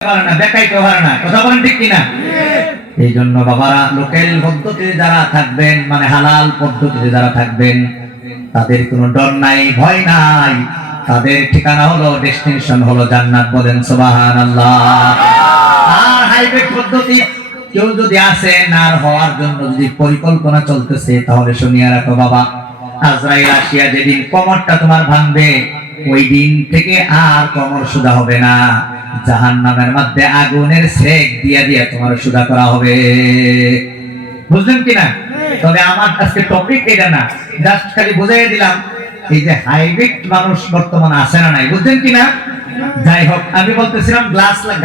পারে না, দেখাইতে পারে না। কথা বলেন ঠিক কিনা? এই জন্য বাবারা লোকাল পদ্ধতিতে যারা থাকবেন, মানে হালাল পদ্ধতিতে যারা থাকবেন, তাদের কোনো ডর নাই, ভয় নাই। তাদের ঠিকানা হলো, ডেস্টিনেশন হলো জান্নাত। বলেন সুবহানাল্লাহ। আর হাইব্রিড পদ্ধতি কেউ যদি আসে নার হওয়ার জন্য যদি পরিকল্পনা চলতেছে, তাহলে শুনিয়া রাখো বাবা, আজরাইল আসিয়া যেদিন কোমরটা তোমার ভাঙবে, ওই দিন থেকে আর কোমর সুদা হবে না। জাহান্নামের মধ্যে আগুনের সেক দিয়া দিয়া তোমার সুদা করা হবে। বুঝলেন কিনা? তবে আমার আজকে টপিক এটা না, জাস্ট খালি বুঝাই দিলাম এই যে হাইব্রিড মানুষ বর্তমানে আছে না নাই, বুঝলেন কিনা? যাই হোক, আমি বলতেছিলাম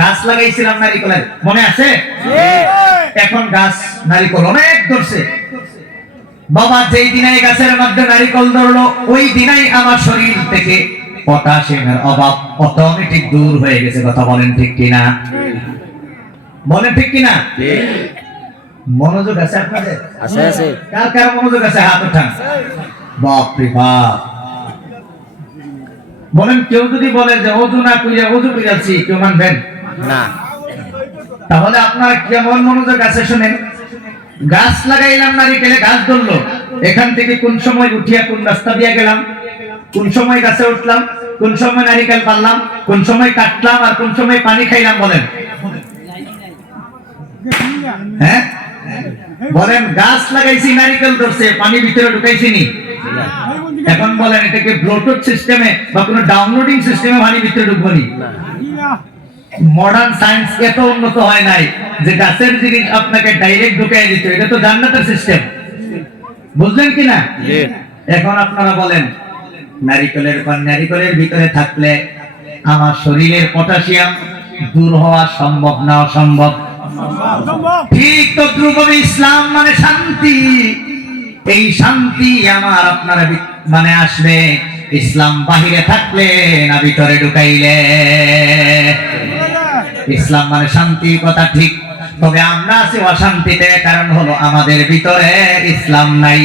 গাছ লাগাইছিলাম নারিকেলের, মনে আছে? এখন গাছ নারিকেল অনেক ধরছে বাবা। যেই দিনাই গাছের মধ্যে নারিকেল ধরলো, ওই দিনাই আমার শরীর থেকে পটাশিয়ামের অভাব অটোমেটিক দূর হয়ে গেছে। কথা বলেন ঠিক কিনা? বলেন ঠিক কিনা? মনোযোগ আছে আপনাদের? আছে আছে। কার কার মনোযোগ আছে হাত উঠান। বাপ রে বাপ। বলেন, কেউ যদি বলে যে ওযু না কইরা ওযু কইরাছি, কেউ মানবেন না? তাহলে আপনারা কেমন মনোযোগ আছে শুনেন। গাছ লাগাইলাম, নারিকেলে গাছ ধরলো, এখান থেকে কোন সময় উঠিয়া কোন রাস্তা দিয়ে গেলাম, কোন সময় গাছে উঠলাম, কোন সময় নারিকেল পারলাম, কোন সময় কাটলাম, আর কোন সময় পানি খাইলাম। বলেন হ্যাঁ, বলেন গাছ লাগাইছি, নারিকেল ধরছে, পানি ভিতরে ঢুকাইছি নি? এখন বলেন এটাকে ব্লুটুথ সিস্টেমে বা কোনো ডাউনলোডিং সিস্টেমে পানি ভিতরে ঢুকবো নি? মডার্ন সায়েন্স এত উন্নত হয় নাই যে গাছের জিনিস আপনাকে ডাইরেক্ট ঢুকাই দিতে। এটা তো জান্নাতের সিস্টেম। বুঝলেন কিনা? এখন আপনারা বলেন, নারিকেলের ভিতরে থাকলে আমার শরীরের পটাশিয়াম দূর হওয়া সম্ভব না অসম্ভব? ঠিক তদ্রুপভাবে ইসলাম মানে শান্তি। এই শান্তি আমার আপনারা মানে আসবে ইসলাম বাহিরে থাকলে না ভিতরে ঢুকাইলে। ইসলাম মানে শান্তি, কথা ঠিক। তবে আমরা আছি অশান্তিতে, কারণ হলো আমাদের ভিতরে ইসলাম নাই।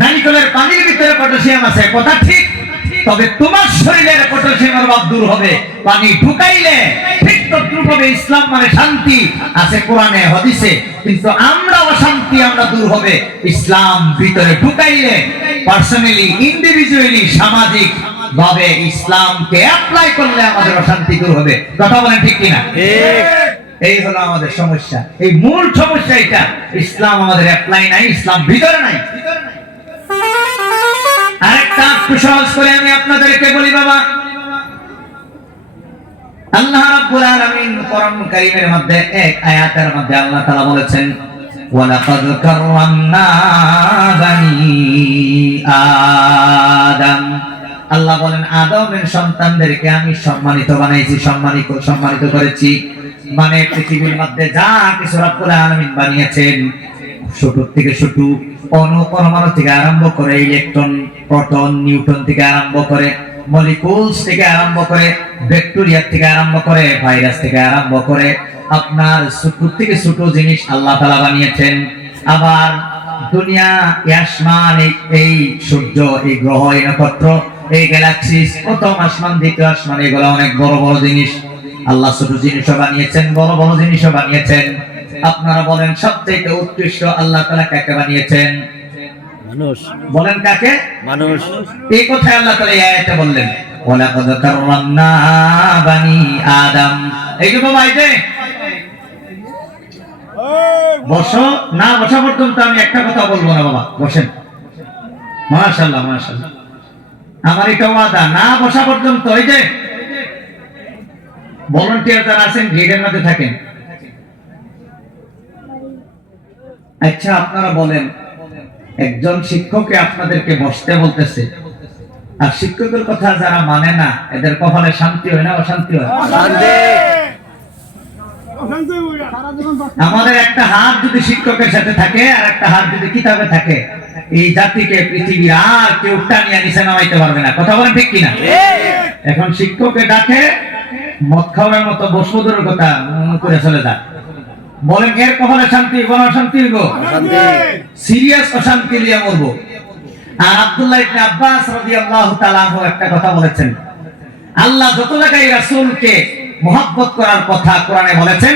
নারিকেলের পানির ভিতরে পটাশিয়াম আছে, কথা ঠিক। তবে তোমার শরীরের পটাশিয়ামের অভাব দূর হবে পানি ঢুকাইলে। ঠিক তদ্রুপভাবে ইসলাম মানে শান্তি আছে কোরআনে হাদিসে, কিন্তু আমরা অশান্তি আমরা দূর হবে ইসলাম ভিতরে ঢুকাইলে। পার্সোনালি, ইন্ডিভিজুয়ালি, সামাজিক ভাবে ইসলামকে অ্যাপ্লাই করলে আমাদের অশান্তি দূর হবে। কথা বলেন ঠিক কিনা? এই হলো আমাদের সমস্যা, এই মূল সমস্যা এটা। ইসলাম আমাদের অ্যাপ্লাই নাই, ইসলাম ভিতরে নাই। আরেকটা একটু সহজ করে আমি আপনাদেরকে বলি বাবা, আল্লাহ রাব্বুল আলামিন কোরআন কারীমের মধ্যে এক আয়াতের মধ্যে আল্লাহ তাআলা বলেছেন, ওয়ালাকাদ কাররামনা বানি আদম। আল্লাহ বলেন, আদমের সন্তানদেরকে আমি সম্মানিত বানাইছি, সম্মানিত করেছি। মানে পৃথিবীর মধ্যে যা কিছু রব্বুল আলামিন বানিয়েছেন, ছোট থেকে ছোট অণু পরমাণু থেকে আরম্ভ করে, ইলেকট্রন, প্রোটন, নিউট্রন থেকে আরম্ভ করে, মলিকুলস থেকে আরম্ভ করে, ব্যাকটেরিয়া থেকে আরম্ভ করে, ভাইরাস থেকে আরম্ভ করে, আপনার ছোট থেকে ছোট জিনিস আল্লাহ তাআলা বানিয়েছেন। আবার দুনিয়া, আসমান, এই সূর্য, এই গ্রহ, এই নক্ষত্র, এই গ্যালাক্সি, প্রথম আসমান, দ্বিতীয় আসমান, এগুলো অনেক বড় বড় জিনিস। আল্লাহ ছোট জিনিসও বানিয়েছেন, বড় বড় জিনিসও বানিয়েছেন। আপনারা বলেন সবচেয়ে উৎকৃষ্ট আল্লাহ তাআলা কাকে বানিয়েছেন? মানুষ। বলেন কাকে? মানুষ। এই কথাই আল্লাহ তাআলা এই আয়াতে বললেন, ওয়ালাকাদ কাররামনা বানি আদম। এই যে বাবা, এই যে বসো, না বসা পর্যন্ত আমি একটা কথা বলবো না বাবা, বসেন। মাশাআল্লাহ মাশাআল্লাহ, আমার এটা ওয়াদা, না বসা পর্যন্ত। এই যে ভলান্টিয়ার যারা আছেন গেটের মধ্যে থাকেন। আচ্ছা, আপনারা বলেন, একজন শিক্ষককে আপনাদেরকে বসতে বলতেছে, আর শিক্ষকের কথা যারা মানে না, এদের কপালে শান্তি হয় না অশান্তি হয়? আমাদের একটা হাত যদি শিক্ষকের সাথে থাকে আর একটা হাত যদি কিতাবে থাকে, এই জাতিকে পৃথিবীর আর কেউ টানিয়া নিচে নামাইতে পারবে না। কথা বলেন ঠিক কিনা? এখন শিক্ষককে ডাকে, মদ খাওয়ার মতো বসবদুর কথা করে চলে যায়। বলেন এর কপালে শান্তি হইব না অশান্তি হইব? সিরিয়াস অশান্তি নিয়ে মরবো। আর আব্দুল্লাহ ইবনে আব্বাস রাদিয়াল্লাহু তাআলা একটা কথা বলেছেন, আল্লাহ যত জায়গায় রাসূলকে মহব্বত করার কথা কোরআনে বলেছেন,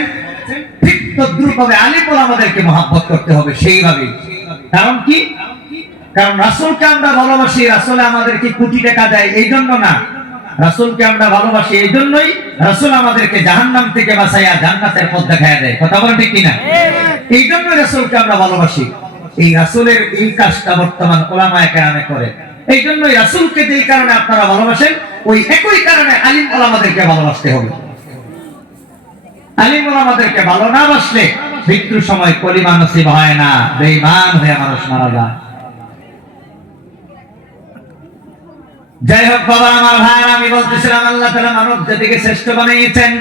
ঠিক তদ্রুপভাবে আলিম ওলামাদেরকে মহব্বত করতে হবে সেইভাবে। কারণ কি? কারণ রাসূলকে আমরা ভালোবাসি, রাসূল আমাদেরকে কোটি টাকা দেয় এই জন্য না, রাসূলকে আমরা ভালোবাসি এই জন্যই রাসূল আমাদেরকে জাহান্নাম থেকে বাঁচাইয়া জান্নাতের পথ দেখায় দেয়। কথা বলেন ঠিক কিনা? এই জন্য রাসূলকে আমরা ভালোবাসি। এই রাসূলের এই কাজটা বর্তমান উলামায়ে কেরামে করে। এই জন্যই রাসূলকে যেই কারণে আপনারা ভালোবাসেন, ওই একই কারণে আলিম ওলামাদেরকে ভালোবাসতে হবে। আলিম ওলামাদেরকে ভালো না বাসলে মৃত্যুর সময় কলিমা নসিব হয় না, বেঈমান হয়ে মানুষ মারা যায়। যাই হোক বাবা আমার ভাই, আমি বলতেছিলাম আল্লাহ তাআলা মানব জাতিকে শ্রেষ্ঠ বানিয়েছেন।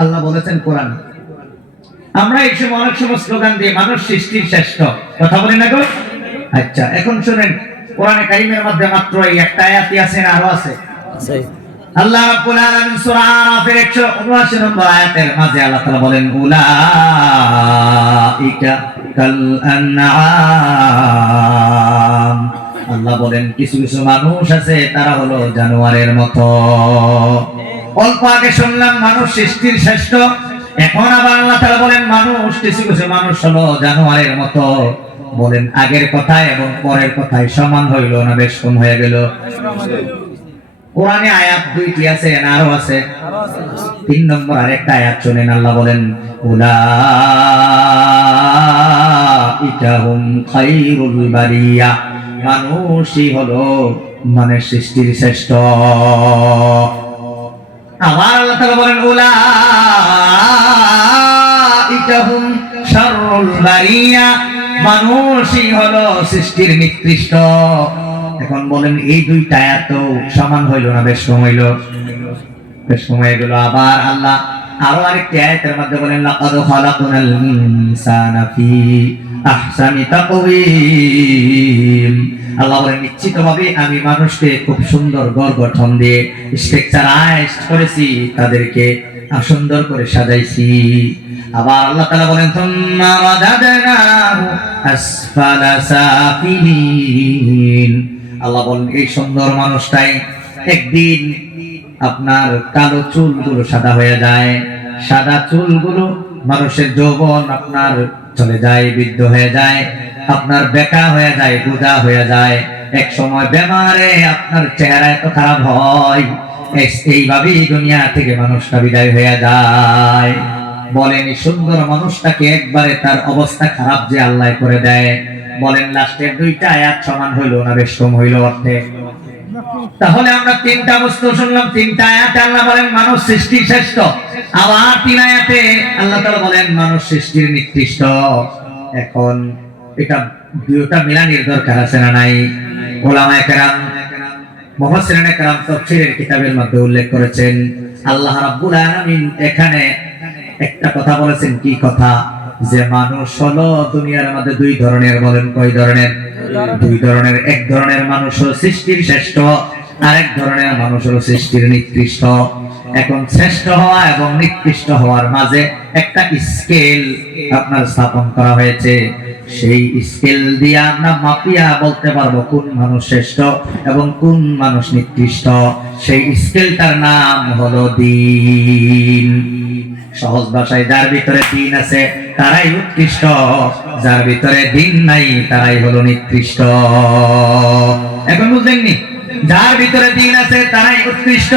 আল্লাহ বলেছেন কোরআন। আমরা এই সময় অনেক সময় স্লোগান দিয়ে মানুষ সৃষ্টির শ্রেষ্ঠ কথা বলি না গো? আচ্ছা, এখন শুনেন, কোরআনে কারীমের মধ্যে মাত্র এই একটা আয়াতই আছে না আরো আছে? আল্লাহ রাব্বুল আলামিন সূরা আরাফের 179 নম্বর আয়াতের মাঝে আল্লাহ তাআলা বলেন, উলাইকা কাল আনআম। আল্লাহ বলেন কিছু কিছু মানুষ আছে তারা হলো জানোয়ারের মতো। অল্প আগে শুনলাম মানুষ সৃষ্টির শ্রেষ্ঠ, এখন আবার আল্লাহ তাআলা বলেন মানুষ কিছু কিছু মানুষ হলো জানোয়ারের মতো। বলেন আগের কথায় এবং পরের কথায় সমান হইল না বেশ কম হয়ে গেল? কোরআনে আয়াত দুইটি আছে না আরো আছে? 3 নম্বর আরেকটা আয়াত শুনেন, আল্লাহ বলেন উলাইকা হুম খায়রুল বারিয়া। মানুষই হলো মানে সৃষ্টির শ্রেষ্ঠ। আবার আল্লাহ তাআলা বলেন উলাইকা হুম শাররুল বারিয়া। মানুষই হলো সৃষ্টির নিকৃষ্ট। এখন বলেন এই দুইটা এত সমান হইল না বেশ কম হইল? বেশ কম হয়ে গেল। আবার আল্লাহ আরো আরেকটি আয়াতের মধ্যে বলেন লাকাদ খালাকনাল ইনসানা ফি আহসানি তাকওয়িম। আল্লাহ বলেন নিশ্চিতভাবে আমি মানুষকে খুব সুন্দর গঠন দিয়ে স্ট্রাকচারাইজ করেছি, তাদেরকে সুন্দর করে সাজাইছি। আবার আল্লাহ তাআলা বলেন সুম্মা রাদাদনাহু আসফালা সাফিলিন। আল্লাহ বলেন এই সুন্দর মানুষটাই একদিন আপনার কালো চুলগুলো সাদা হয়ে যায়, সাদা চুলগুলো মানুষের যৌবন আপনার চলে যায়, বৃদ্ধ হয়ে যায়, আপনার বেকা হয়ে যায়, বুঝা হয়ে যায়, এক সময় বেমারে আপনার চেহারা এত খারাপ হয়, এইভাবেই দুনিয়া থেকে মানুষটা বিদায় হয়ে যায়। বলেন এই সুন্দর মানুষটাকে একবারে তার অবস্থা খারাপ যে আল্লাহ করে দেয়। বলেন লাস্টের দুইটা আয়াত সমান হইল না বেশ কম হইল অর্থে? তাহলে আমরা তিনটা বস্তু শুনলাম, তিনটা আয়াতে আল্লাহ বলেন মানুষ সৃষ্টির শ্রেষ্ঠ, আবার 3 আয়াতে আল্লাহ তাআলা বলেন মানুষ সৃষ্টির নিকৃষ্ট। এখন এটা দুইটা মিলানোর দরকার আছে না নাই? উলামায়ে কেরাম মুফাসসিরিনে কেরাম তাফসীরের কিতাবের মধ্যে উল্লেখ করেছেন আল্লাহ রাব্বুল আলামিন এখানে একটা কথা বলেছেন। কি কথা? যে মানুষ হলো দুনিয়ার মধ্যে 2 ধরনের। বলেন কয় ধরনের? 2 ধরনের। এক ধরনের মানুষ হলো সৃষ্টির শ্রেষ্ঠ, আরেক ধরনের মানুষ হলো সৃষ্টির নিকৃষ্ট। এখন শ্রেষ্ঠ হওয়া এবং নিকৃষ্ট হওয়ার মাঝে একটা স্কেল আপনার স্থাপন করা হয়েছে। সেই স্কেল দিয়ে আমরা মাপিয়া বলতে পারবো কোন মানুষ শ্রেষ্ঠ এবং কোন মানুষ নিকৃষ্ট। সেই স্কেলটার নাম হলো দ্বীন। সহজ ভাষায় যার ভিতরে দ্বীন আছে তারাই উৎকৃষ্ট, যার ভিতরে দ্বীন নাই তারাই হলো নিকৃষ্ট। এখন বুঝলেননি? যার ভিতরে দ্বীন আছে তারাই উৎকৃষ্ট,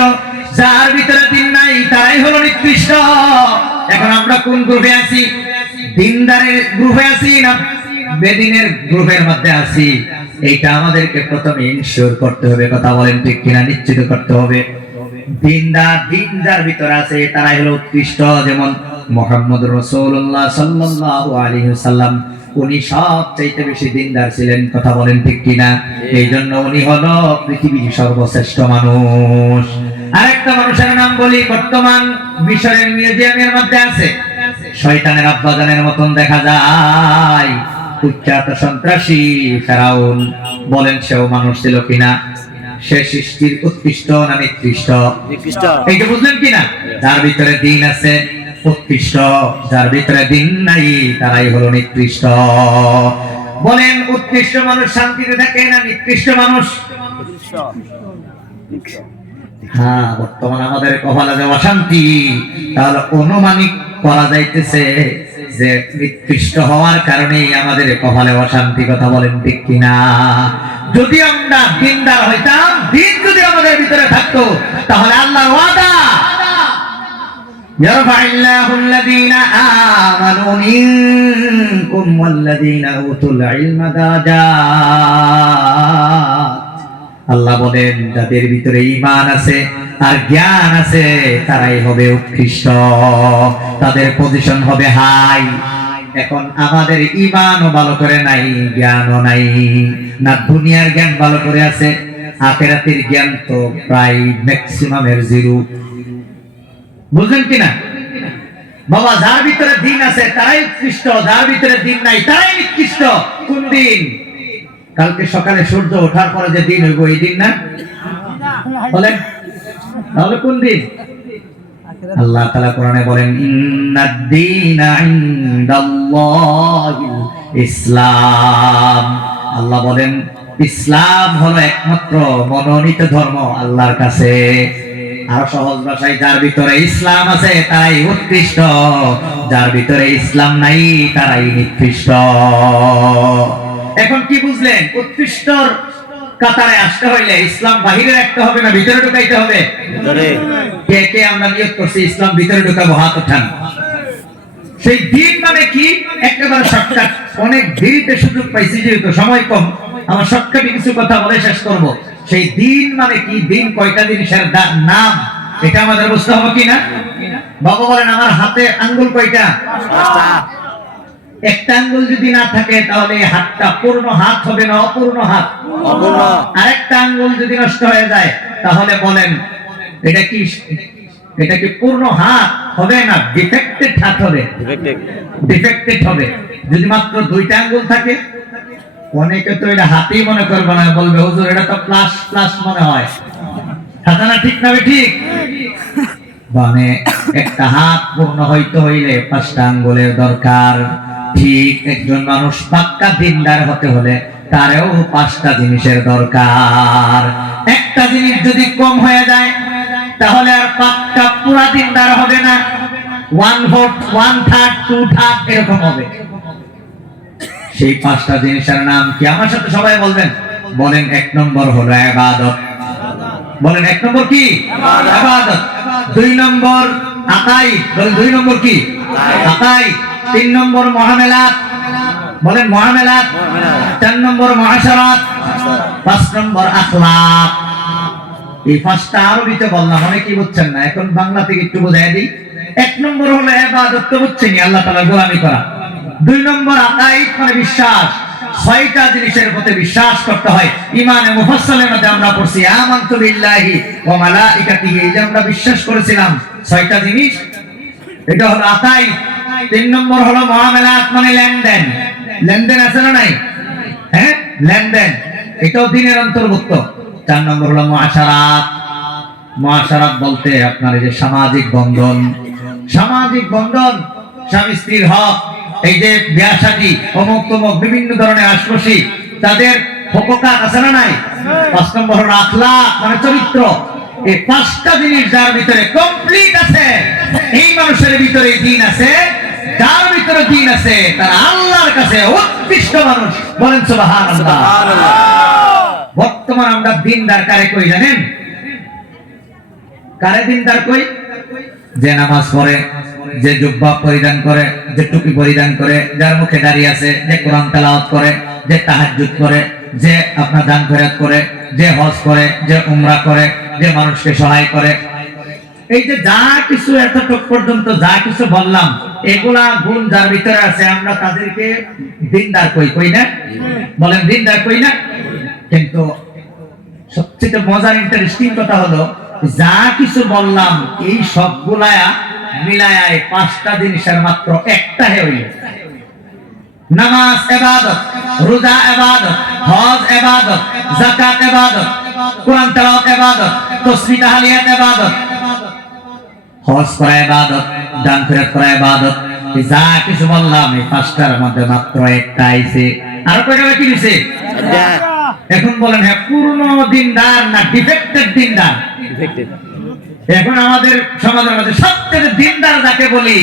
যার ভিতরে দ্বীন নাই তারাই হলো নিকৃষ্ট। এখন আমরা কোন গ্রুপে আছি? দ্বীনদারের গ্রুপে আছি না বেদিনের গ্রুপের মধ্যে আছি? এইটা আমাদেরকে প্রথমে ইনশিওর করতে হবে। কথা বলেন ঠিক কিনা? নিশ্চিত করতে হবে। দিনদার দিন যার ভিতরে আছে তারাই হলো উৎকৃষ্ট। যেমন মুহাম্মদুর রাসূলুল্লাহ সাল্লাল্লাহু আলাইহি ওয়াসাল্লাম, উনি সবচেয়ে বেশি দিনদার ছিলেন। কথা বলেন ঠিক কিনা? এই জন্য উনি হলো পৃথিবীর সর্বশ্রেষ্ঠ মানুষ। আরেকটা মানুষের নাম বলি, বর্তমান মিশরের মিউজিয়ামের মধ্যে আছে, শয়তানের আব্বাজানের মতন দেখা যায়, কুখ্যাত সন্ত্রাসী ফেরাউন। বলেন সেও মানুষ ছিল কিনা? সে সৃষ্টির উৎকৃষ্ট না নিকৃষ্ট? এইটা বুঝলেন কিনা? যার ভিতরে দ্বীন আছে উৎকৃষ্ট, যার ভিতরে দ্বীন নাই তারাই হলো নিকৃষ্ট। বলেন উৎকৃষ্ট মানুষ শান্তিতে থাকে না নিকৃষ্ট মানুষ? হ্যাঁ, বর্তমানে আমাদের কপালে যে অশান্তি, তাহলে অনুমানিক করা যাইতেছে যে নিকৃষ্ট হওয়ার কারণেই আমাদের কপালে অশান্তি। কথা বলেন ঠিক কিনা? যদি আমরা দিনদার হইতাম, দিন যদি আমাদের ভিতরে থাকতো, তাহলে আল্লাহর ওয়াদা ইয়ারফা'িল্লাহু আল্লাযীনা আমানু মিনকুম ওয়াল্লাযীনা উতুল ইলমা দারাজাত। আল্লাহ বলেন, যাদের ভিতরে ঈমান আছে আর জ্ঞান আছে তারাই হবে উৎকৃষ্ট, তাদের পজিশন হবে হাই। এখন আমাদের ঈমানও ভালো করে নাই, জ্ঞানও নাই, না দুনিয়ার জ্ঞান ভালো করে আছে, আখিরাতের জ্ঞান তো প্রায় ম্যাক্সিমামের জিরো। বুঝলেন কিনা বাবা? যার ভিতরে দিন আছে তারাই উৎকৃষ্ট, যার ভিতরে দিন নাই তারাই নিকৃষ্ট। কোন দিন? কালকে সকালে সূর্য ওঠার পরে যে দিন হইব, এই দিন না? বলেন তাহলে কোন দিন? আল্লাহ তাআলা কোরআনে বলেন, ইন্নাদ-দীনা ইনদাল্লাহিল ইসলাম। আল্লাহ বলেন, ইসলাম হলো একমাত্র মনোনীত ধর্ম আল্লাহর কাছে। আর সহজ ভাষায়, যার ভিতরে ইসলাম আছে তারাই উৎকৃষ্ট, যার ভিতরে ইসলাম নাই তারাই নিকৃষ্ট। এখন কি বুঝলেন? উৎকৃষ্টর কাতারে আসতে হইলে ইসলাম বাহিরে রাখতে হবে না ভিতরে ঢুকাইতে হবে? কে কে আমরা নিয়ত করছি ইসলাম ভিতরে ঢুকাবো? হাত উঠান। সেই দিন মানে কি? একেবারে শর্টকাট, অনেক দেরিতে সুযোগ পাইছি যেহেতু সময় কম, আমার শর্টকাটে কিছু কথা বলে শেষ করব। সেই দিন মানে কি? দিন কয়টা জিনিসের নাম, এটা আমাদের বুঝতে হবে কি না? বাবা বলেন, আমার হাতে আঙ্গুল কয়টা? একটা আঙ্গুল যদি না থাকে তাহলে হাতটা পূর্ণ হাত হবে না অপূর্ণ হাত? আরেকটা আঙ্গুল যদি নষ্ট হয়ে যায় তাহলে বলেন এটা কি? এটা কি পূর্ণ হাত হবে না ডিফেক্টেড হাত হবে? ডিফেক্টেড হবে। যদি মাত্র দুইটা আঙ্গুল থাকে, অনেকে তো এটা হাতেই মনে করবে না, বলবে হুজুর এটা তো প্লাস প্লাস মনে হয়। কথা না ঠিক না? ঠিক। মানে একটা হাত পূর্ণ হইতে হইলে 5টা আঙ্গুলের দরকার। ঠিক একজন মানুষ পাক্কা দিনদার হতে হলে তারও 5টা জিনিসের দরকার। একটা জিনিস যদি কম হয়ে যায় তাহলে আর পাক্কা পুরা দিনদার হবে না, 1/4, 1/3, 2/3 এরকম হবে। সেই 5টা জিনিসের নাম কি? আমার সাথে সবাই বলবেন। বলেন, 1 নম্বর হলো ইবাদত। বলেন 1 নম্বর কি? ইবাদত। 2 নম্বর আকাইদ। বলেন 2 নম্বর কি? আকাইদ। 3 নম্বর মুআমালাত। বলেন মুআমালাত। 4 নম্বর মুআশারাত। 5 নম্বর আখলাক। এই 5টা আরবিতে বললাম, অনেকেই বুঝছেন না, এখন বাংলা থেকে একটু বুঝাই দিই। 1 নম্বর হলো ইবাদত, তো বুঝছেন, আল্লাহ তাআলার গোলামি করা। 2 নম্বর আকাইদ মানে বিশ্বাস, 6টা জিনিসের প্রতি বিশ্বাস করতে হয়। ঈমানে মুফাসসালের মধ্যে আমরা পড়ছি আমানতু বিল্লাহি ওয়া মালাইকাতিহি, এই যে আমরা বিশ্বাস করেছিলাম 6টা জিনিস, এটা হলো আকাইদ। 3 নম্বর হলো মুআমালাত মানে লেনদেন। লেনদেন আছে না নাই? হ্যাঁ, লেনদেন, এটাও দিনের অন্তর্ভুক্ত। 4 নম্বর হলো মুআশারাত। মুআশারাত বলতে আপনার এই যে সামাজিক বন্ধন, সামাজিক বন্ধন, স্বামী স্ত্রীর হক, এই যে বিয়া শাদী, অমুক তমুক বিভিন্ন ধরনের আশপাশি, তাদের হককাত আছে না নাই? 5 নম্বর হলো আখলাক মানে চরিত্র। এই 5টা জিনিস যার ভিতরে কমপ্লিট আছে, এই মানুষের ভিতরে দিন আছে। যার ভিতরে দিন আছে তার আল্লাহর কাছে উৎকৃষ্ট মানুষ। বলেন সুবহানাল্লাহ। বর্তমান আমরা দিনদার কারে কই জানেন? কারে দিনদার কই? যে নামাজ পড়ে, যে জুব্বা পরিধান করে, যে টুপি পরিধান করে, যার মুখে দাঁড়িয়ে আছে, যে কোরআন তেলাওয়াত করে, যে তাহাজ্জুদ করে, যে আপনার দান খয়রাত করে, যে হজ করে, যে উমরা করে, যে মানুষকে সহায় করে। এই যে যা কিছু এতটুক পর্যন্ত যা কিছু বললাম, এগুলা গুণ যার ভিতরে আছে, আমরা তাদেরকে দিনদার কই না? বলেন দিনদার কই না? কিন্তু সবচেয়ে মজার ইন্টারেস্টিং কথা হলো, যা কিছু বললাম এই সবগুলা মিলায় 5টা জিনিসের মাত্র একটা হইল। নামাজ ইবাদত, রোজা ইবাদত, হজ ইবাদত, যাকাত ইবাদত, কোরআন তেলাওয়াত ইবাদত, তাসবিহ তাহলিয়াত ইবাদত, হজ করা ইবাদত, দান খয়রাত করা ইবাদত। যা কিছু বললাম এই 5টার মধ্যে মাত্র একটা আইছে। আর কয়টা বাকি আছে? এখন বলেন, হ্যাঁ পূর্ণ দিনদার না ডিফেক্টেড দিনদার? এখন আমাদের সমাজের মধ্যে সবচেয়ে দিনদার যাকে বলি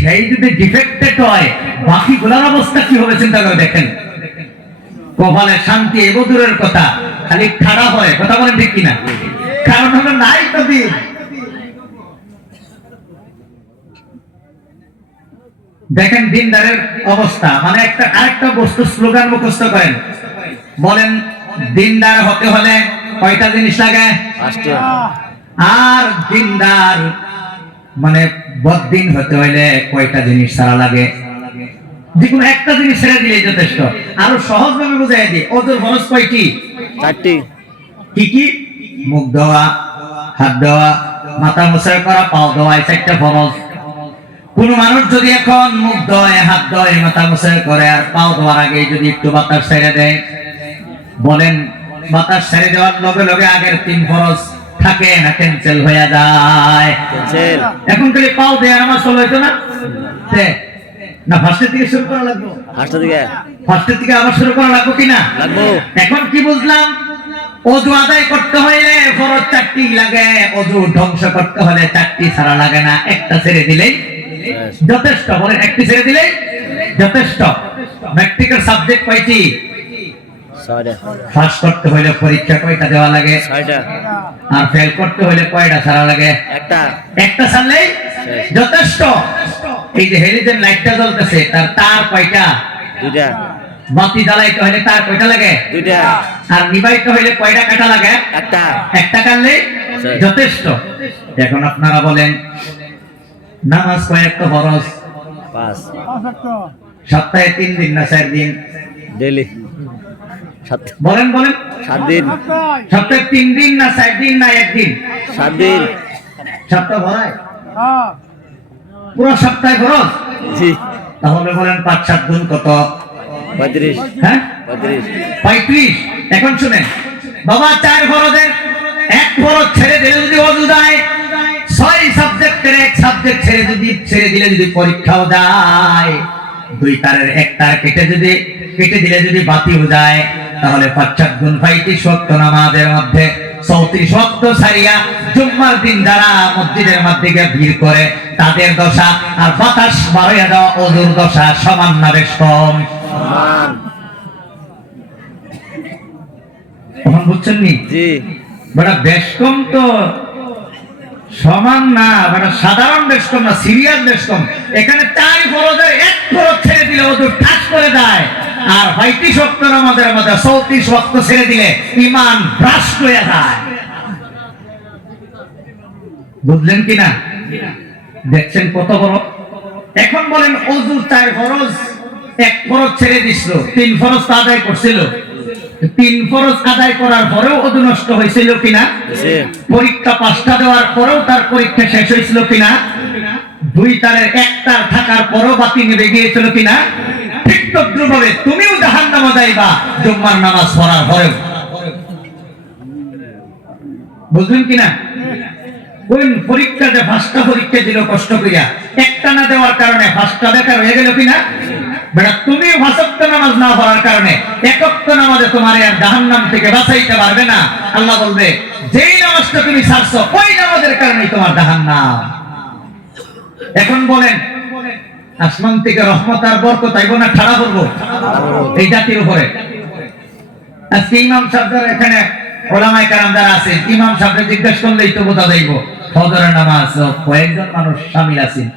সেই যদি ডিফেক্টেড হয় বাকি গুলার অবস্থা কি হবে চিন্তা করে দেখেন। কপালে শান্তি এগো দূরের কথা, খালি খারাপ হয়। কথা বলেন ঠিক কিনা? কারণ হলো নাই তো দিন। দেখেন দিনদারের অবস্থা, মানে একটা আরেকটা বস্তু স্লোগান মুখস্থ করেন, বলেন দিনদার হতে হলে কয়টা জিনিস লাগে? আর দিনদার মানে বদ্দিন হতে হলে কয়টা জিনিস ছাড়া লাগে? যেকোনো একটা জিনিস ছেড়ে দিলেই যথেষ্ট। আরো সহজ ভাবে বুঝাই দিই, ওদের ফরজ কয়টি? 4টি। কি কি? মুখ ধোয়া, হাত ধোয়া, মাথা মোছা করা, পাও ধোয়া, এই 4টা ফরজ। কোন মানুষ যদি এখন মুখ ধোয়, হাত ধোয়, মাথা মোছা করে আর পাও ধোয়ার আগে যদি একটু বাতাস ছেড়ে দেয়, বলেন বাতাস ছেড়ে দেওয়ার লগে লগে আগের 3 ফরজ থাকে না ক্যান্সেল হয়ে যায়? এখন খালি পাও দেয় আমার চলে হইতো না? না ফার্স্টের দিকে শুরু করা লাগবে? ফার্স্টের দিকে আবার শুরু করা লাগবে কিনা? এখন কি বুঝলাম? ওযু আদায় করতে হলে ফরজ 4টি লাগে, ওযু ধ্বংস করতে হলে 4টি ছাড়া লাগে না, একটা ছেড়ে দিলেই যথেষ্ট। বলেন একটি ছেড়ে দিলেই যথেষ্ট। ম্যাট্রিকের সাবজেক্ট কয়টি? 6টা। পাস করতে হলে পরীক্ষা কয়টা দেওয়া লাগে? 6টা। আর ফেল করতে হলে কয়টা ছাড়া লাগে? একটা। একটা ছাড়লেই যথেষ্ট। এই যে হেলিজেন লাইটটা জ্বলতেছে তার তার কয়টা? 2টা। বাতি জ্বালাইতে হলে তার কয়টা লাগে? 2টা। আর নিভাইতে হলে কয়টা কাটা লাগে? একটা। একটা কাটলেই যথেষ্ট। এখন আপনারা বলেন নামাজ কয়টা ফরজ? 5। সপ্তাহে 3 দিন না 4 দিন? ডেইলি। বলেন বলেন 7 দিন। সপ্তাহে 3 দিন না 4 দিন না 1 দিন? 7 দিন। সপ্তাহ ভরায়? হ্যাঁ। পুরো সপ্তাহে ফরজ? জি। তাহলে বলেন 5-7 গুণ কত? 35। হ্যাঁ 35। এখন শুনেন বাবা, 4 ফরজের 1 ফরজ ছেড়ে দিলে যদি ওযু যায়, 6 সাবজেক্টের 1 সাবজেক্ট ছেড়ে দিলে যদি পরীক্ষাও যায়, 2 তারের 1 তার কেটে দিলে যদি বাতিও যায়, তাহলে 5-7 গুণ 35 ওয়াক্ত নামাজের মধ্যে 34 ওয়াক্ত ছাড়িয়া জুম্মার দিন যারা মসজিদের মধ্যে গিয়ে ভিড় করে তাদের দশা আর বাতাস বাড়িয়ে দেওয়া ওযুর দশা সমান না বেশ কম? সমান। তখন বুঝছেন নি? জি। বড় বেশ কম তো সমান না, বড় সাধারণ বেশ কম না, সিরিয়াস বেশ কম। এখানে 4 ফরজের 1 ফরজ ছেড়ে দিলে ওযু ঠাস করে দেয়, আর 35 ওয়াক্ত নামাজের মধ্যে 34 ওয়াক্ত ছেড়ে দিলে ঈমান ভ্রষ্ট হয়ে যায়। বুঝলেন কিনা? দেখছেন কত বড়। এখন বলেন ওযু 4 ফরজ, 1 ফরজ ছেড়ে দিছিল, 3 ফরজ আদায় করছিল। 3 ফরজ আদায় করার পরেও ওযু নষ্ট হয়েছিল কিনা? পরীক্ষা 5টা দেওয়ার পরেও তার পরীক্ষা শেষ হয়েছিল কিনা? 2 তারের 1 তার থাকার পরেও বাতি নিভে গিয়েছিল কিনা? ঠিক তদ্রুপভাবে তুমিও জাহান্নামে যাইবা জুম্মার নামাজ পড়ার পরেও। বুঝলেন কিনা? কোন পরীক্ষা যে 5টা পরীক্ষা দিল কষ্ট করিয়া, একটা না দেওয়ার কারণে 5টা বেকার হয়ে গেল কিনা? বেটা তুমি 5 ওয়াক্ত নামাজ না পড়ার কারণে 1 ওয়াক্ত নামাজে তোমার আর জাহান্নাম থেকে বাঁচাইতে পারবে না। আল্লাহ বলবে যেই নামাজটা তুমি ছাড়ছো ওই নামাজের কারণেই তোমার জাহান্নাম। এখন বলেন আসমান থেকে রহমত আর বরকত আইব না ঠাড়া করবো এই জাতির উপরে? আজকে ইমাম সাহেব যারা এখানে ওলামায়ে কেরাম যারা আছেন, ইমাম সাহেবকে জিজ্ঞেস করলেই তো বোঝা যাইব ফজরের নামাজ কয়েকজন মানুষ শামিল আছেন।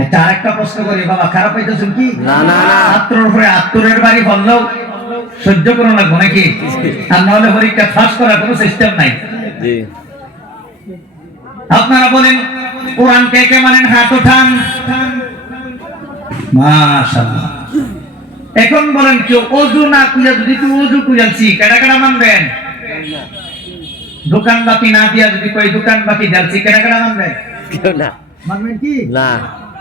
আচ্ছা আরেকটা প্রশ্ন করি, বাবা খারাপ হইতেছেন কি? না না না, আত্মর উপরে আত্মরের বাড়ি বললেও সহ্য করুন লাগবো নাকি? আর নাহলে পরীক্ষা পাস করার কোনো সিস্টেম নাই। জি। আপনারা বলেন কোরআন কে কে মানেন? হাত উঠান। মাশাআল্লাহ। এখন বলেন কেউ ওযু না কইয়া যদি তুই ওযু কইয়াছি কেডা কেডা মানবেন? দোকান বাকি না দিয়া যদি কই দোকান বাকি যাচ্ছি কেডা কেডা মানবেন? কেউ না। মানবেন কি? না।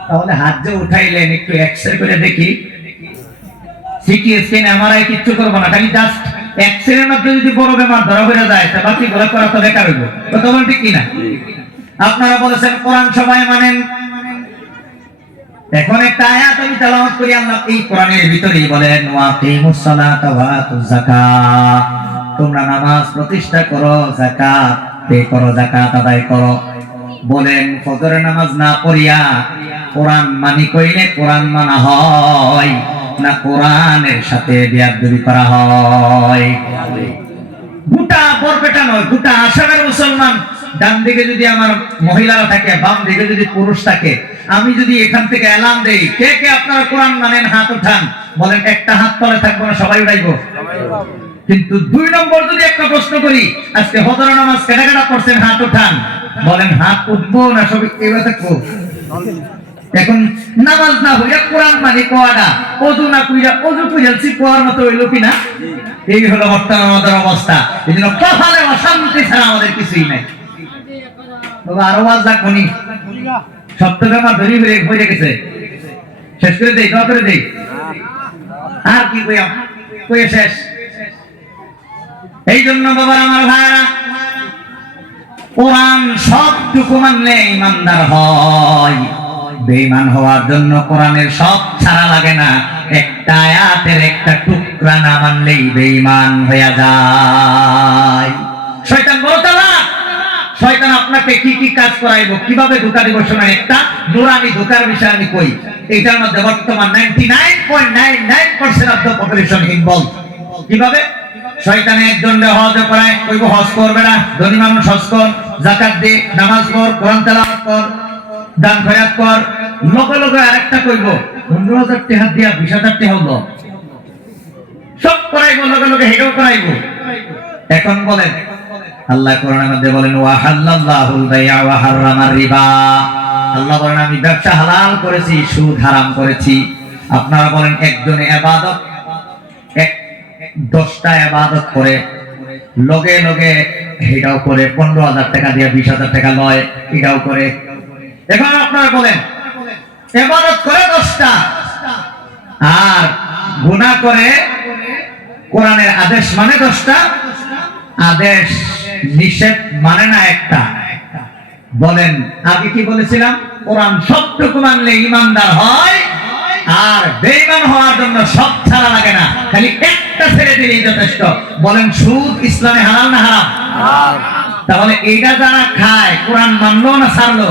তাহলে হাত যে উঠাইলেন একটু এক্সরে করে দেখি। সিটি স্ক্যান এমআরআই কিচ্ছু করব না, খালি জাস্ট এক্সরের মধ্যে যদি বড় বেমার ধরা হয়ে যায় তা বাকি গুলো করা তো বেকার হইব। কথা বলেন ঠিক কিনা? আপনারা বলেছেন কোরআন সবাই মানেন। এখন একটা আয়াত আমি তেলাওয়াত করি, আল্লাহ এই কোরআনের ভিতরেই বলেন ওয়াকিমুস সালাতা ওয়া আতুজ যাকাত। তোমরা নামাজ প্রতিষ্ঠা করো, যাকাত পে করো, যাকাত আদায় করো। বলেন ফজরের নামাজ না পড়িয়া কোরআন মানি কইলে কোরআন মানা হয় না কোরআনের সাথে বেয়াদবি করা হয়? গোটা বরপেটা নয়, গোটা আসামের মুসলমান, ডান দিকে যদি আমার মহিলারা থাকে, বাম দিকে যদি পুরুষ থাকে, আমি যদি এখান থেকে এলান দেই কে কে আপনারা কোরআন মানেন হাত উঠান। বলেন একটা হাত তলে থাকবো না, সবাই উঠাইবো। কিন্তু 2 নম্বর যদি একটা প্রশ্ন করি, আজকে হজর নামাজ কেটা কেটা পড়ছেন হাত উঠান। বলেন হাত উঠবো না সবাই এবার থাকবো? এখন নামাজ না হইয়া কোরআন মানে কোয়াডা, ওযু না কইরা ওযু কইরাছি কোয়ার মতো হইল কিনা? এই হলো বর্তমান আমাদের অবস্থা। এজন্য কপালে অশান্তি ছাড়া আমাদের কিছুই নাই। বাবা আরো আওয়াজ রাখুনি, সপ্তাহে আমার ধরি ব্রেক হয়ে গেছে, শেষ করে দেই, দোয়া করে দেই। আর কি কইয়া কইয়া শেষ। এই জন্য বাবা আমার ভাইরা, কোরআন সবটুকু মানলে ইমানদার হয়। বেঈমান হওয়ার জন্য কোরআনের সব ছাড়া লাগে না, একটা আয়াতের একটা টুকরা না মানলেই বেঈমান হয়ে যায়। শয়তান বড় চালাক। শয়তান আপনাকে কি কি কাজ করাইবো, কিভাবে ধোঁকা দিব, শোনেন একটা নুরানি ধোঁকার বিষয় আমি কই। এটার মধ্যে বর্তমান 99.99% অফ দ্য পপুলেশন ইনভলভ। কিভাবে? শয়তানে একজন হজ করায়, কইবো হজ করবে না, ধনী মানুষ হজ কর, যাকাত দে, নামাজ পড়, কোরআন তেলাওয়াত কর, দান খয়রাত কর। লগে লগে আরেকটা কইবো 15,000 টাকা দিয়া 20,000 টাকা হলো, সব করাইবো, লগে লগে হেডও করাইবো। এখন বলেন আল্লাহ কোরআনের মধ্যে বলেন ওয়া হাল্লাল্লাহুল বাই'a ওয়া হারামার রিবা। আল্লাহ বলেন আমি ব্যবসা হালাল করেছি, সুদ হারাম করেছি। আপনারা বলেন একজনে ইবাদত 10টা ইবাদত করে, লগে লগে এটাও করে 15,000 টাকা দিয়ে 20,000 টাকা লয়, এটাও করে। এখন আপনারা বলেন ইবাদত করে 10টা আর গুনাহ করে, কোরআনের আদেশ মানে 10টা, আদেশ নিষেধ মানে না একটা। বলেন আগে কি বলেছিলাম? কোরআন সবটুকু মানলে ইমানদার হয়, আর বেঈমান হওয়ার জন্য সব ছাড়া লাগে না, খালি একটা ছেড়ে দিলেই যথেষ্ট। বলেন সুদ ইসলামে হালাল না হারাম? তাহলে এইটা যারা খায় কোরআন মানলো না ছাড়লো?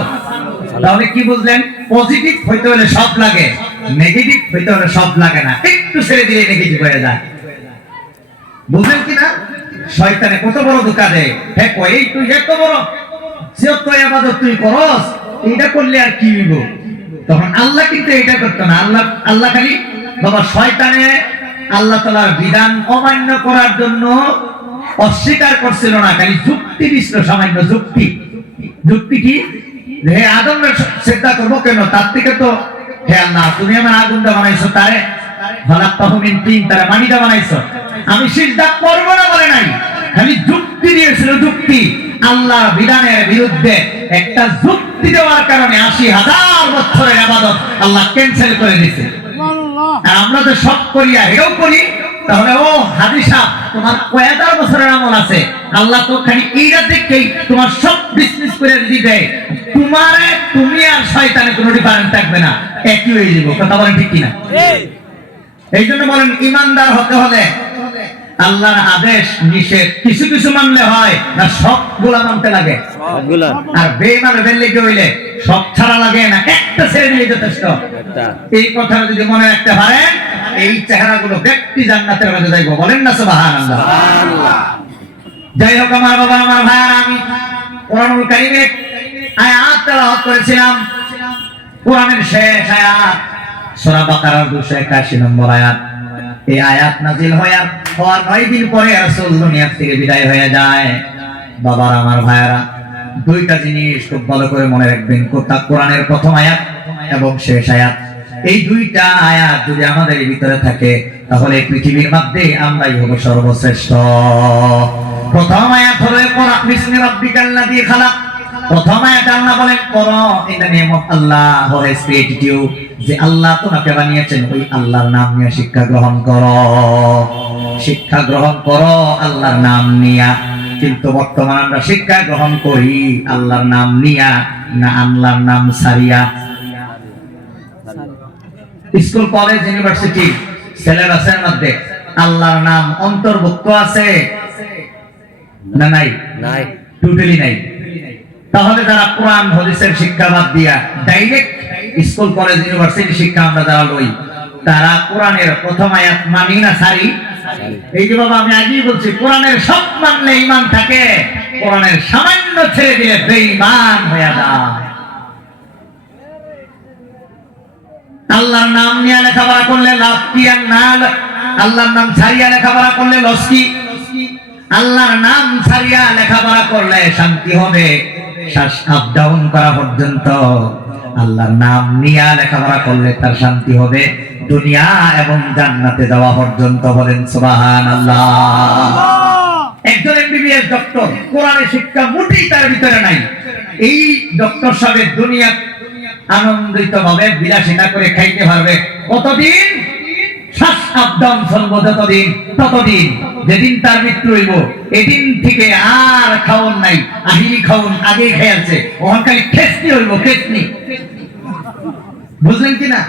তাহলে কি বুঝলেন? পজিটিভ হইতে হলে সব লাগে, নেগেটিভ হইতে হলে সব লাগে না, একটু ছেড়ে দিলে নেগেটিভ হয়ে যায়। বুঝলেন কিনা? শয়তানে কত বড় ধোঁকা দেয়। হ্যাঁ কই এই তুই এত বড় যত ইবাদত তুই করস, এটা করলে আর কি হইব? তখন আল্লাহ কিন্তু এটা করতো না। আল্লাহ খালি বাবা শয়তানে আল্লাহ তাআলার বিধান অমান্য করার জন্য অস্বীকার করছিল না, খালি যুক্তি দিছিল, সামান্য যুক্তি। যুক্তি কি? হে আদমের সিজদা করবো কেন? তার থেকে তো হে আল্লাহ তুমি আমার আগুনটা বানাইছো, তারে খালাকতাহু মিন তিন, তারে মাটিটা বানাইছো, আমি সিজদা করব না বলে নাই, খালি যুক্তি দিয়েছিল। যুক্তি আল্লাহর বিধানের বিরুদ্ধে একটা যুক্তি দেওয়ার কারণে 80,000 বছরের ইবাদত আল্লাহ ক্যান্সেল করে দিয়েছে। আর আমরা তো সব করিয়া এও করি। তাহলে ও হাজী সাহেব তোমার কয়েকটা বছরের আমল আছে, আল্লাহ তো খালি এইটা দেখেই তোমার সব বিজনেস করে দিয়ে দেয়, তোমারে তুমি আর শয়তানে কোনো ডিফারেন্স থাকবে না, একই হয়ে যাবে। কথা বলেন ঠিক কিনা? এই জন্য বলেন ইমানদার হতে হলে আল্লাহর আদেশ নিষেধ কিছু কিছু মানলে হয় না, সবগুলা মানতে লাগে। আর বেঈমানের বেল্লেগে হইলে সব ছাড়া লাগে না, একটা ছেড়ে দিলে যথেষ্ট। এই কথা যদি মনে রাখতে পারেন, এই চেহারাগুলো ব্যক্তি জান্নাতের মধ্যে যাইব। বলেন না সুবহানাল্লাহ। যাই হোক আমার বাবা আমার ভাইয়ারা, আমি কোরআনুল কারীমের আয়াত তেলাওয়াত করেছিলাম। কোরআনের শেষ আয়াত সূরা বাকারার 281 নম্বর আয়াত। এই আয়াত নাযিল হওয়ার 9 দিন পরে রাসূল দুনিয়া থেকে বিদায় হয়ে যায়। বাবার আমার ভাইয়ারা, দুইটা জিনিস খুব ভালো করে মনে রাখবেন, কোরআনের প্রথম আয়াত এবং শেষ আয়াত। এই দুইটা আয়াত যদি আমাদের ভিতরে থাকে, তাহলে পৃথিবীর মধ্যে আমরাই হব সর্বশ্রেষ্ঠ। প্রথম আয়াত হলো ইকরা বিসমি রাব্বিকাল্লাযী খালাক। প্রথম আয়াত আল্লাহ বলেন করো in the name of Allah who has created you, যে আল্লাহ তোমাকে বানিয়েছেন ওই আল্লাহর নাম নিয়ে শিক্ষা গ্রহণ করো। শিক্ষা গ্রহণ করো আল্লাহর নাম নিয়া। কিন্তু বর্তমানে আমরা শিক্ষা গ্রহণ করি আল্লাহর নাম নিয়া না আল্লাহর নাম সারিয়া। স্কুল কলেজ ইউনিভার্সিটি সিলেবাসের মধ্যে আল্লাহর নাম অন্তর্ভুক্ত আছে, না নাই? নাই। টোটালি নাই। তাহলে যারা কোরআন হাদিসের শিক্ষা বাদ দিয়া ডাইরেক্ট স্কুল কলেজ ইউনিভার্সিটি শিক্ষা আমরা যারা লই, তারা কোরআনের প্রথম আয়াত মানি না সারি? এই যে বাবা আমি আগেই বলছি, কোরআনের সব মানলে ঈমান থাকে, কোরআনের সামান্য ছেড়ে দিলে বেঈমান হয়ে যায়। আল্লাহর নাম নিয়ে লেখাপড়া করলে লাভ কি আর না? আল্লাহর নাম ছাড়িয়া লেখাপড়া করলে লস কি? আল্লাহর নাম ছাড়িয়া লেখাপড়া করলে শান্তি হবে শ্বাস আপ ডাউন করা পর্যন্ত। আল্লাহর নাম নিয়ে লেখাপড়া করলে তার শান্তি হবে দুনিয়া এবং জান্নাতে যাওয়া পর্যন্ত। বলেন সুবহানাল্লাহ। একজন এমবিবিএস ডক্টর, কোরআনের শিক্ষা মোটেই তার ভিতরে নাই। এই ডক্টর সাহেব দুনিয়া আনন্দিত ভাবে বিলাসিতা করে খাইতে পারবে কতদিন? শ্বাস আপ ডাউন চলবো যতদিন, ততদিন। যেদিন তার মৃত্যু হইব এদিন থেকে আর খাওন নাই, আহিরি খাওন আগে খেয়ালছে, ওখান খালি খেসনি হইব, খেসনি। বুঝলেন কিনা?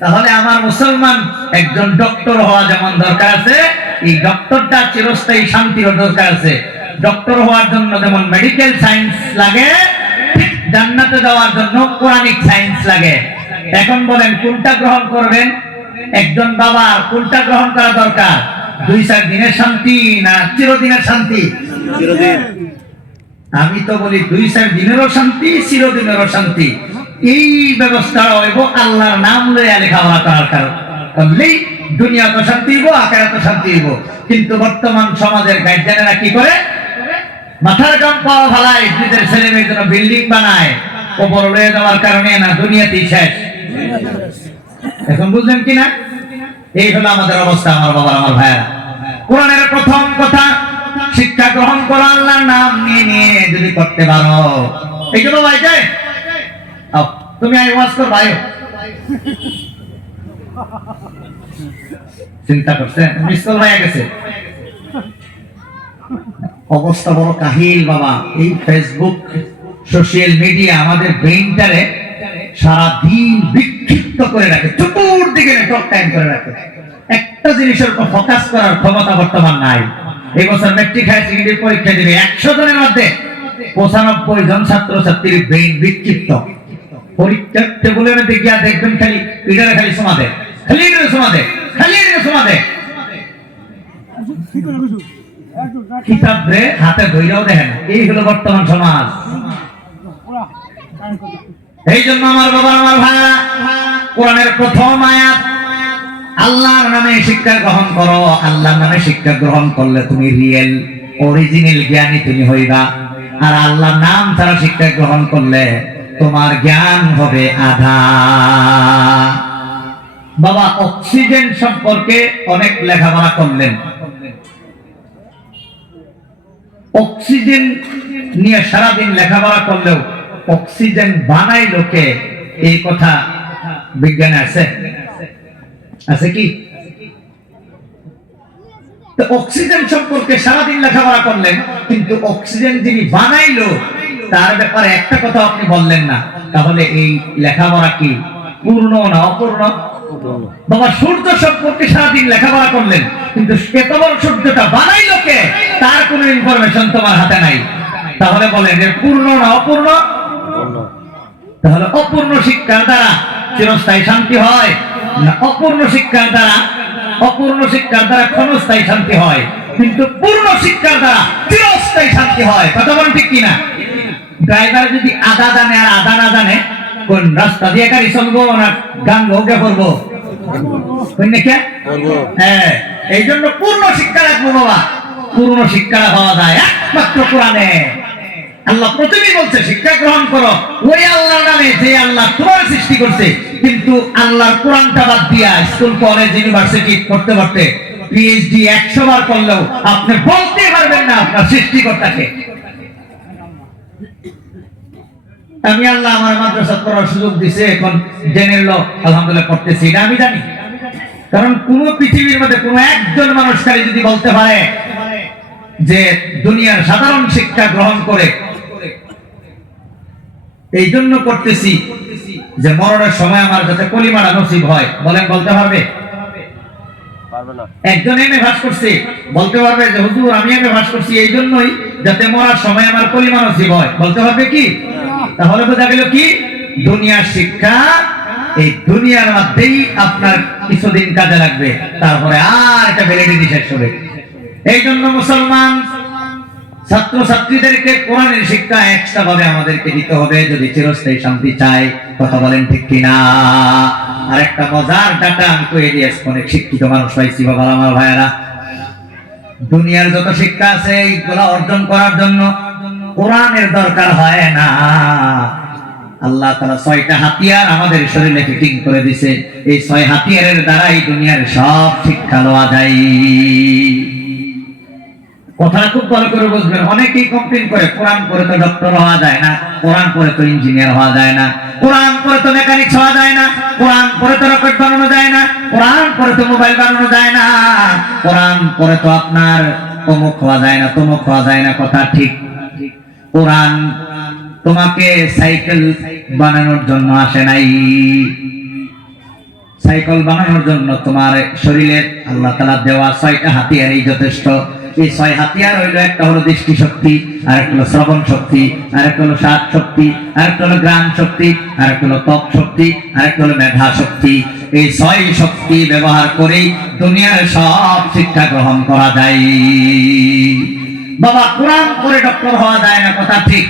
তাহলে আমার মুসলমান একজন ডক্টর হওয়া যেমন দরকার আছে, এই ডক্টরটা চিরস্থায়ী শান্তির দরকার আছে। ডক্টর হওয়ার জন্য যেমন মেডিকেল সায়েন্স লাগে, ঠিক জান্নাতে যাওয়ার জন্য কোরআনিক সায়েন্স লাগে। এখন বলেন কোনটা গ্রহণ করবেন? একজন বাবা কোনটা গ্রহণ করা দরকার? 2-4 দিনের শান্তি না চিরদিনের শান্তি? চিরদিন। আমি তো বলি 2-4 দিনেরও শান্তি, চিরদিনেরও শান্তি। এই ব্যবস্থা হইব আল্লাহর নাম লইয়া লেখাপড়া করার করলেই দুনিয়া তো শান্তি হইব, আখিরাত তো শান্তি হইব। কিন্তু বর্তমান সমাজের গার্জিয়ানেরা কি করে? মাথার কাম পাওয়া ভালাই নিজের ছেলে মেয়ের জন্য বিল্ডিং বানায়, ওপর লয়ে যাওয়ার কারণে না দুনিয়াতেই শেষ। এখন বুঝলেন কিনা? এই হলো আমাদের অবস্থা আমার বাবা আমার ভাইয়েরা। কোরআনের প্রথম কথা শিক্ষা গ্রহণ করো আল্লাহর নাম নিয়ে নিয়ে যদি করতে পারো। এই জন্য ভাই যায় তুমি আই ওয়াজ কর ভাই, চিন্তা করছে মিস কল হয়ে গেছে। অবস্থা বড় কাহিল বাবা। এই ফেসবুক সোশ্যাল মিডিয়া আমাদের ব্রেইনটারে সারা দিন বিক্ষিপ্ত করে রাখে, চতুর্দিকে নেটওয়ার্ক টাইম করে রাখে। একটা জিনিসের উপর ফোকাস করার ক্ষমতা বর্তমান নাই। এই বছর মেট্রিক হায়ার সেকেন্ডারি পরীক্ষা দিবে 100 জনের মধ্যে 95 জন ছাত্রছাত্রীর ব্রেইন বিক্ষিপ্ত। পরীক্ষা টেবিলের মধ্যে গিয়া দেখবেন খালি পিটারে খালি সমাদে, খালি এর সমাদে, খালি এর সমাদে, কিতাব রে হাতে ধইরাও দেখেন। এই হলো বর্তমান সমাজ। এই জন্য আমার বাবা আমার ভাইরা, কোরআনের প্রথম আয়াত আল্লাহর নামে শিক্ষা গ্রহণ করো। আল্লাহর নামে শিক্ষা গ্রহণ করলে তুমি রিয়েল অরিজিনাল জ্ঞানী তুমি হইবা। আর আল্লাহর নাম ছাড়া শিক্ষা গ্রহণ করলে তোমার জ্ঞান হবে আধা। বাবা অক্সিজেন সম্পর্কে অনেক লেখাপড়া করলেন। অক্সিজেন নিয়ে সারাদিন লেখাপড়া করলেও অক্সিজেন বানাই লোকে, এই কথা বিজ্ঞানে আছে? আছে কি? তো অক্সিজেন সম্পর্কে সারাদিন লেখাপড়া করলেন, কিন্তু অক্সিজেন যিনি বানাইলো তার ব্যাপারে একটা কথা আপনি বললেন না। তাহলে এই লেখাপড়া কি পূর্ণ না অপূর্ণ? বাবা সূর্য সম্পর্কে সারাদিন লেখাপড়া করলেন, কিন্তু এত বড় সূর্যটা বানাইলো কে তার কোনো ইনফরমেশন তোমার হাতে নাই। তাহলে বলেন এর পূর্ণ না অপূর্ণ? তাহলে অপূর্ণ শিক্ষার দ্বারা চিরস্থায়ী শান্তি হয় না অপূর্ণ শিক্ষার দ্বারা? অপূর্ণ শিক্ষার দ্বারা ক্ষণস্থায়ী শান্তি হয়, কিন্তু পূর্ণ শিক্ষার দ্বারা চিরস্থায়ী শান্তি হয়। কথা বলেন ঠিক কিনা? ড্রাইভার যদি আধা জানে আর আধা না জানে, কোন রাস্তা দিয়ে গাড়ি চলবো না গান ভোগে করবো? হ্যাঁ, এই জন্য পূর্ণ শিক্ষা রাখবো বাবা। পূর্ণ শিক্ষা পাওয়া যায় একমাত্র কোরআনে। আল্লাহ প্রথমেই বলছে শিক্ষা গ্রহণ করো ওই আল্লাহর নামে যে আল্লাহ তোমার সৃষ্টি করছে। কিন্তু আল্লাহর কোরআনটা বাদ দিয়া স্কুল কলেজ ইউনিভার্সিটি করতে করতে পিএইচডি 100 বার করলেও আপনি বলতে পারবেন না আপনার সৃষ্টিকর্তাকে। আমি আল্লাহ আমার মাদ্রাসা করার সুযোগ দিছে, এখন জেনে লো আলহামদুলিল্লাহ পড়তেছি। এটা আমি জানি, কারণ কোন পৃথিবীর মধ্যে কোন একজন মানুষ খালি যদি বলতে পারে যে দুনিয়ার সাধারণ শিক্ষা গ্রহণ করে এই জন্য করতেছি যে মরণের সময় আমার যাতে কলিমাটা নসিব হয়, বলেন বলতে পারবে? একজন এমএ পাস করছে বলতে পারবে যে হুজুর আমি এমএ পাস করছি এই জন্যই যাতে মরার সময় আমার কলিমা নসিব হয়, বলতে পারবে কি? তাহলে বোঝা গেল কি দুনিয়ার শিক্ষা এই দুনিয়ার মধ্যেই আপনার কিছুদিন কাজে লাগবে, তারপরে আর এটা ভ্যালিডিটি শেষ হবে। এই জন্য মুসলমান ছাত্র ছাত্রীদেরকে কোরআনের শিক্ষা এক্সট্রা ভাবে আমাদেরকে দিতে হবে যদি চিরস্থায়ী শান্তি চাই। কথা বলেন ঠিক কিনা? আর একটা মজার ডাটা আমি কয়ে দিয়েছি, অনেক শিক্ষিত মানুষ পাইছি বাবা আমার ভাইয়েরা, দুনিয়ার যত শিক্ষা আছে এইগুলা অর্জন করার জন্য কোরআনের দরকার হয় না। আল্লাহ তাআলা 6টা হাতিয়ার আমাদের শরীরে ফিটিং করে দিয়েছে, এই 6 হাতিয়ারের দ্বারাই দুনিয়ার সব শিক্ষা লওয়া যায়। কথা খুব ভালো করে বুঝবেন। অনেকেই কমপ্লেইন করে কোরআন পড়ে তো ডক্টর হওয়া যায় না, কোরআন পড়ে তো ইঞ্জিনিয়ার হওয়া যায় না, কোরআন পড়ে তো মেকানিক্স হওয়া যায় না, কোরআন পড়ে তো রকেট বানানো যায় না, কোরআন পড়ে তো মোবাইল বানানো যায় না, কোরআন পড়ে তো আপনার অমুক হওয়া যায় না, তমুক হওয়া যায় না। কথা ঠিক। কোরআন তোমাকে সাইকেল বানানোর জন্য আসে নাই, সাইকেল বানানোর জন্য তোমার শরীরের আল্লাহ তাআলা দেওয়া 6টা হাতিয়ারই যথেষ্ট। এই 6 হাতিয়ার হইল, একটা হলো দৃষ্টি শক্তি, আর একটা হলো শ্রবণ শক্তি, আর একটা হলো স্বাদ শক্তি, আর একটা হলো ঘ্রাণ শক্তি, আর একটা হলো ত্বক শক্তি, আর একটা হলো মেধা শক্তি। এই 6 শক্তি ব্যবহার করেই দুনিয়ার সব শিক্ষা গ্রহণ করা যায়। বাবা কোরআন পড়ে ডক্টর হওয়া যায় না, কথা ঠিক।